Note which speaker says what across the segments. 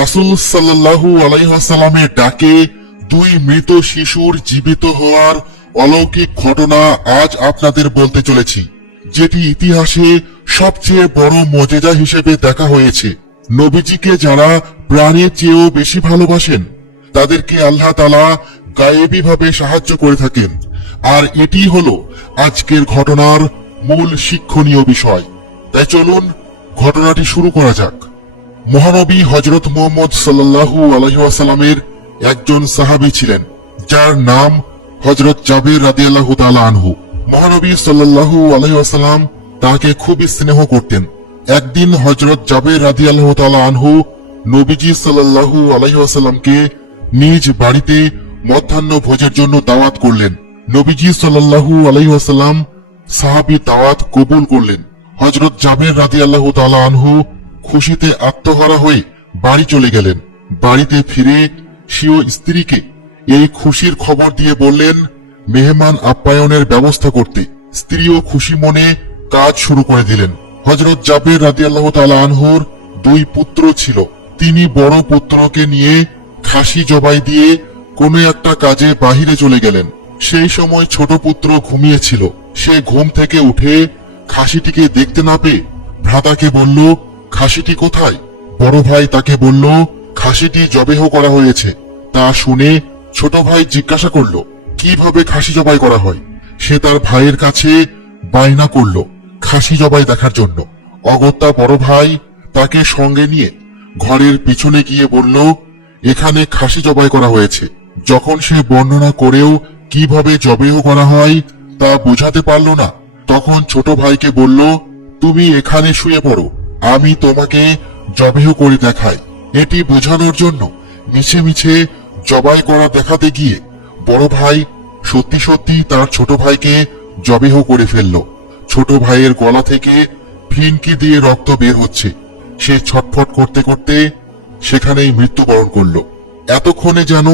Speaker 1: রাসুল সাল্লাহু আলাইহাসাল্লামের ডাকে দুই মৃত শিশুর জীবিত হওয়ার অলৌকিক ঘটনা আজ আপনাদের বলতে চলেছি, যেটি ইতিহাসে সবচেয়ে বড় মজেদা হিসেবে দেখা হয়েছে। নবীজিকে যারা প্রাণের চেয়েও বেশি ভালোবাসেন, তাদেরকে আল্লাহ তালা গায়েবী ভাবে সাহায্য করে থাকেন। আর এটি হলো আজকের ঘটনার মূল শিক্ষণীয় বিষয়। তাই চলুন ঘটনাটি শুরু করা যাক। মহানবী হজরত মোহাম্মদ সাল্লাল্লাহু আলহিহাসাল্লামের একজন সাহাবী ছিলেন, যার নাম হজরত জাবির রাদিয়াল্লাহু তাআলা আনহু। মহানবী সাল্লাল্লাহু আলহিহাসাল্লাম তাকে খুবই স্নেহ করতেন। একদিন হজরত জাবির রাদিয়াল্লাহু তাআলা আনহু নবীজি সাল্লাল্লাহু আলহিহাসাল্লামকে নিজ বাড়িতে মধ্যাহ্ন ভোজের জন্য দাওয়াত করলেন। নবীজি সাল্লাল্লাহু আলহিহাসাল্লাম সাহাবী দাওয়াত কবুল করলেন। হজরত জাবের রাদি আল্লাহ আনহু খুশিতে আত্মহারা হয়ে বাড়ি চলে গেলেন। বাড়িতে ফিরে স্বীয় স্ত্রীকে এই খুশির খবর দিয়ে বললেন, মেহমান আপ্যায়নের ব্যবস্থা করতে। স্ত্রীও খুশি মনে কাজ শুরু করে দিলেন। হজরত জাবের রাদি আল্লাহ আনহুর দুই পুত্র ছিল। তিনি বড় পুত্রকে নিয়ে খাসি জবাই দিয়ে কোনো একটা কাজে বাহিরে চলে গেলেন। সেই সময় ছোট পুত্র ঘুমিয়েছিল। সে ঘুম থেকে উঠে খাসিটিকে দেখতে না পেয়ে ভ্রাতাকে বলল খাসিটি কোথায়? বড় ভাই তাকে বলল, খাসিটি জবেহ করা হয়েছে। তা শুনে ছোট ভাই জিজ্ঞাসা করল, কীভাবে খাসি জবাই করা হয়? সে তার ভাইয়ের কাছে বায়না করল, খাসি জবাই দেখার জন্য। অগত্যা বড় ভাই তাকে সঙ্গে নিয়ে ঘরের পিছনে গিয়ে বলল, এখানে খাসি জবাই করা হয়েছে। যখন সে বর্ণনা করেও কীভাবে জবেহ করা হয় তা বোঝাতে পারল না, তখন ছোট ভাইকে বলল, তুমি এখানে শুয়ে পড়ো। আমি তোমাকে জবেহ করে দেখাই। এটি বোঝানোর জন্য মিছে মিছে জবাই করা দেখাতে গিয়ে বড় ভাই সত্যি সত্যি তার ছোট ভাইকে জবেহ করে ফেলল। ছোট ভাইয়ের গলা থেকে ফিনকি দিয়ে রক্ত বের হচ্ছে। সে ছটফট করতে করতে সেখানেই মৃত্যুবরণ করল। এতক্ষণে যেন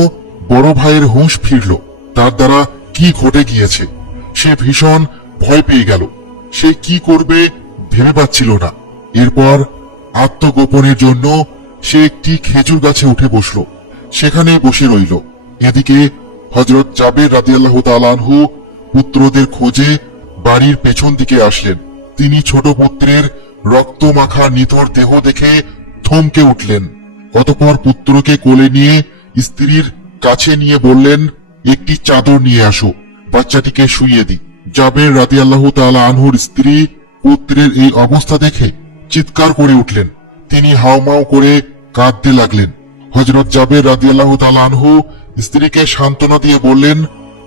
Speaker 1: বড় ভাইয়ের হুঁশ ফিরল। তার দ্বারা কি ঘটে গিয়েছে? সে ভীষণ ভয় পেয়ে গেল। সে কি করবে ভেবে পাচ্ছিল না। এরপর আত্মগোপনের জন্য সে একটি খেজুর গাছে উঠে বসল। সেখানে বসে রইল। এদিকে হজরত জাবের রাদিয়াল্লাহ তালানহু পুত্রদের খোঁজে বাড়ির পেছন দিকে আসলেন। তিনি ছোট পুত্রের রক্ত মাখা নিথর দেহ দেখে থমকে উঠলেন। অতপর পুত্রকে কোলে নিয়ে স্ত্রীর কাছে নিয়ে বললেন, একটি চাদর নিয়ে আসো, বাচ্চাটিকে শুইয়ে দি। জাবের রাদি আল্লাহ তালা আনহুর স্ত্রী পুত্রের এই অবস্থা দেখে চিৎকার করে উঠলেন। তিনি হাওমাও করে কাঁদতে লাগলেন। হজরত জাবের রাদি আল্লাহ তালা স্ত্রীকে সান্ত্বনা দিয়ে বললেন,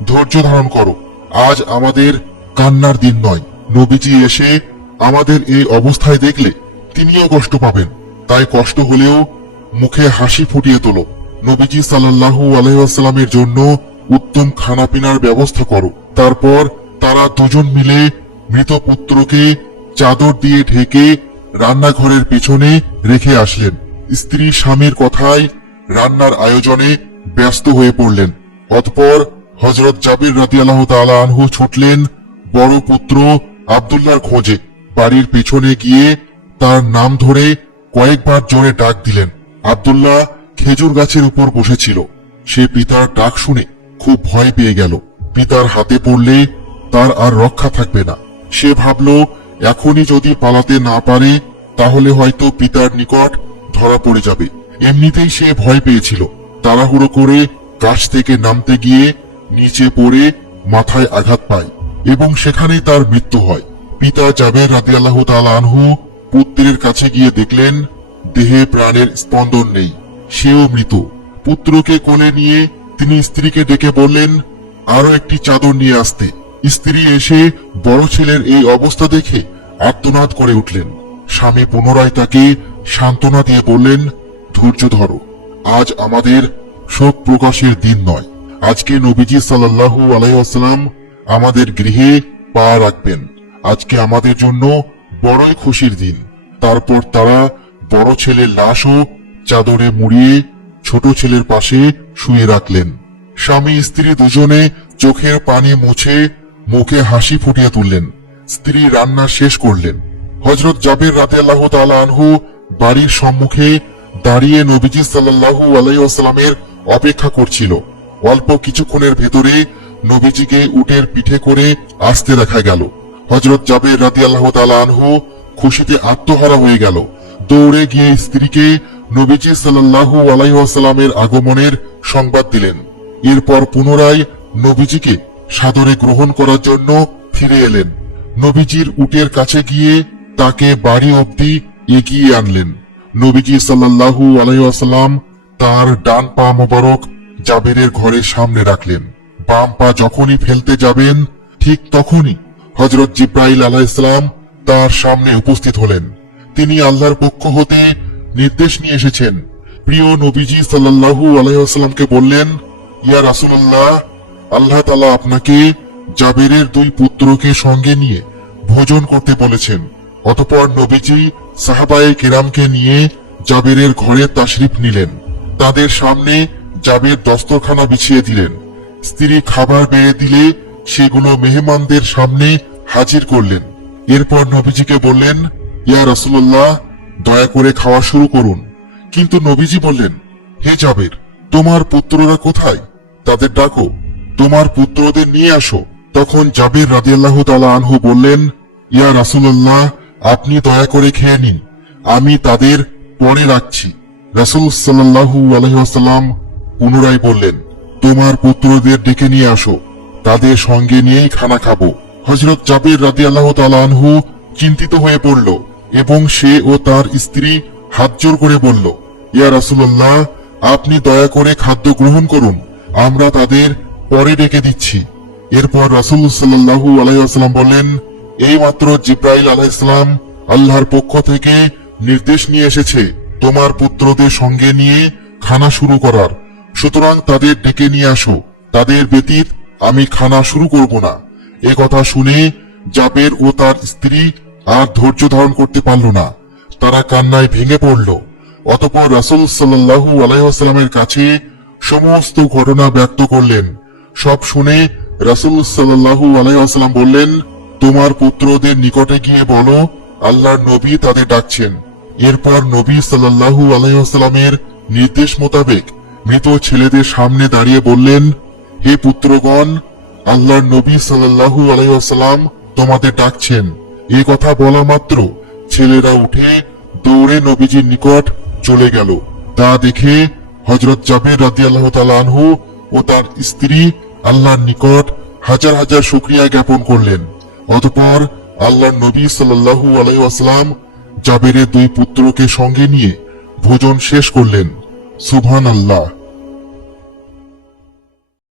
Speaker 1: ধৈর্য ধারণ করো। আজ আমাদের কান্নার দিন নয়। নবীজি এসে আমাদের এই অবস্থায় দেখলে তিনিও কষ্ট পাবেন। তাই কষ্ট হলেও মুখে হাসি ফুটিয়ে তোলো। নবীজি সাল্লাল্লাহু আলহামের জন্য উত্তম খানাপিনার ব্যবস্থা করো। তারপর তারা দুজন মিলে মৃত পুত্রকে চাদর দিয়ে ঢেকে রান্নাঘরের পেছনে রেখে আসলেন। স্ত্রী স্বামীর কথায় রান্নার আয়োজনে ব্যস্ত হয়ে পড়লেন। অতপর হজরত জাবির রাতি আল্লাহ আনহু ছুটলেন বড় পুত্র আবদুল্লার খোঁজে। বাড়ির পেছনে গিয়ে তার নাম ধরে কয়েকবার জোরে ডাক দিলেন। আবদুল্লাহ খেজুর গাছের উপর বসেছিল। সে পিতার ডাক শুনে খুব ভয় পেয়ে গেল। পিতার হাতে পড়লে তার আর রক্ষা থাকবে না। সে ভাবল এখনই যদি পালাতে না পারে, তাহলে হয়তো পিতার নিকট ধরা পড়ে যাবে। এমনিতেই সে ভয় পেয়েছিল। তাড়াহুড়ো করে গাছ থেকে নামতে গিয়ে নিচে পড়ে মাথায় আঘাত পায় এবং সেখানেই তার মৃত্যু হয়। পিতা জাবের রাদিয়াল্লাহ তাআলা আনহু পুত্রের কাছে গিয়ে দেখলেন, দেহে প্রাণের স্পন্দন নেই, সেও মৃত। পুত্রকে কোলে নিয়ে তিনি স্ত্রীকে ডেকে বললেন, আরও একটি চাদর নিয়ে আসতে। স্ত্রী এসে বড় ছেলের এই অবস্থা দেখে আর্তনাদ করে উঠলেন। স্বামী পুনরায় তাকে সান্ত্বনা দিয়ে বললেন, ধৈর্য ধরো, আজ আমাদের শোক প্রকাশের দিন নয়। আজকে নবীজি সাল্লাল্লাহু আলাইসাল্লাম আমাদের গৃহে পা রাখবেন। আজকে আমাদের জন্য বড়ই খুশির দিন। তারপর তারা বড় ছেলের লাশও চাদরে মুড়িয়ে ছোট ছেলের পাশে শুয়ে রাখলেন। স্বামী স্ত্রী দুজনে চোখের পানি মুছে মুখে হাসি ফুটিয়ে তুললেন। স্ত্রী রান্না শেষ করলেন। হজরত জাবির রাতে আল্লাহ আনহু বাড়ির সম্মুখে দাঁড়িয়ে নবীজি সাল্লাল্লাহু আলাইসাল্লামের অপেক্ষা করছিল। অল্প কিছুক্ষণের ভেতরে নবীজিকে উটের পিঠে করে আসতে দেখা গেল। হজরত জাবের রাদি আল্লাহ আনহু খুশিতে আত্মহারা হয়ে গেল। দৌড়ে গিয়ে স্ত্রীকে নবীজি সাল্লাল্লাহু আলাইসাল্লামের আগমনের সংবাদ দিলেন। এরপর পুনরায় নবীজিকে সাদরে গ্রহণ করার জন্য ফিরে এলেন। নবীজির উটের কাছে গিয়ে তাকে বাড়ি অবধি এগিয়ে আনলেন। নবীজি সাল্লাল্লাহু আলাইসাল্লাম তার ডান পা মোবারক জাবেরের ঘরের সামনে রাখলেন। বাম পা যখনই ফেলতে যাবেন, ঠিক তখনই হজরত জিব্রাইল আলাইসালাম তার সামনে উপস্থিত হলেন। তিনি আল্লাহর পক্ষ হতে নির্দেশ নিয়ে এসেছেন। প্রিয় নবীজি সাল্লাল্লাহু আলাইসাল্লামকে বললেন, ইয়া রাসূলুল্লাহ, আল্লাহ তালা আপনাকে জাবেরের দুই পুত্রকে সঙ্গে নিয়ে ভোজন করতে বলেছেন। অতপর নবীজি সাহাবায়ে কেরামকে নিয়ে জাবেরের ঘরে তাশরিফ নিলেন। তাদের সামনে জাবের দস্তরখানা বিছিয়ে দিলেন। স্ত্রী খাবার বেড়ে দিলে সেগুলো মেহমানদের সামনে হাজির করলেন। এরপর নবীজিকে বললেন, ইয়া রাসূলুল্লাহ, দয়া করে খাওয়া শুরু করুন। কিন্তু নবীজি বললেন, হে জাবের, তোমার পুত্ররা কোথায়? তাদের ডাকো। তোমার পুত্রদের নিয়ে আসো। তখন জাবির রাদিয়াল্লাহু তাআলা আনহু বললেন, ইয়া রাসূলুল্লাহ, আপনি দয়া করে খেয়ে নিন, আমি তাদের পরে রাখছি। রাসূল সাল্লাল্লাহু আলাইহি ওয়াসাল্লাম পুনরায় বললেন, তোমার পুত্রদের ডেকে নিয়ে আসো, তাদের সঙ্গে নিয়েই খানা খাব। হযরত জাবির রাদিয়াল্লাহু তাআলা আনহু চিন্তিত হয়ে পড়ল এবং সে ও তার স্ত্রী হাত জোর করে বলল, ইয়া রাসূলুল্লাহ, আপনি দয়া করে খাদ্য গ্রহণ করুন, আমরা তাদের পরে ডেকে দিচ্ছি। এরপর রাসূল সাল্লাল্লাহু আলাইহি ওয়াসাল্লাম বললেন এই মাত্র জিব্রাইল আলাইহিসসালাম আল্লাহর পক্ষ থেকে নির্দেশ নিয়ে এসেছে, তোমার পুত্রদের সঙ্গে নিয়ে খানা শুরু করার। সুতরাং তাদের ডেকে নিয়ে আসো। তাদের ব্যতীত আমি খানা শুরু করব না। এ কথা শুনে জাবের ও তার স্ত্রী আর ধৈর্য ধারণ করতে পারল না। তারা কান্নায় ভেঙে পড়ল। অতপর রাসূল সাল্লাল্লাহু আলাইহি ওয়াসাল্লামের কাছে সমস্ত ঘটনা ব্যক্ত করলেন। সব শুনে রাসূল সাল্লাল্লাহু আলাইহি বললেন, তোমার পুত্রদের নিকটে গিয়ে বলো, আল্লাহর নবী তাদের ডাকছেন। এরপর নবী সাল্লাল্লাহু আলাইহি ওয়াসাল্লামের নির্দেশ মোতাবেক মৃত ছেলেদের সামনে দাঁড়িয়ে বললেন, হে পুত্রগণ, আল্লাহর নবী সাল্লাল্লাহু আলাইহি ওয়াসাল্লাম তোমাদের ডাকছেন। এই কথা বলা মাত্র ছেলেরা উঠে দৌড়ে নবীজির নিকট চলে গেল। তা দেখে হজরত জাবের রাদিয়াল্লাহু তাআলা আনহু ও তার স্ত্রী আল্লাহর নিকট হাজার হাজার শুক্রিয়া জ্ঞাপন করলেন। অতপর আল্লাহর নবী সাল্লাল্লাহু আলাইসালাম জাবেরের দুই পুত্রকে সঙ্গে নিয়ে ভোজন শেষ করলেন। সুভান আল্লাহ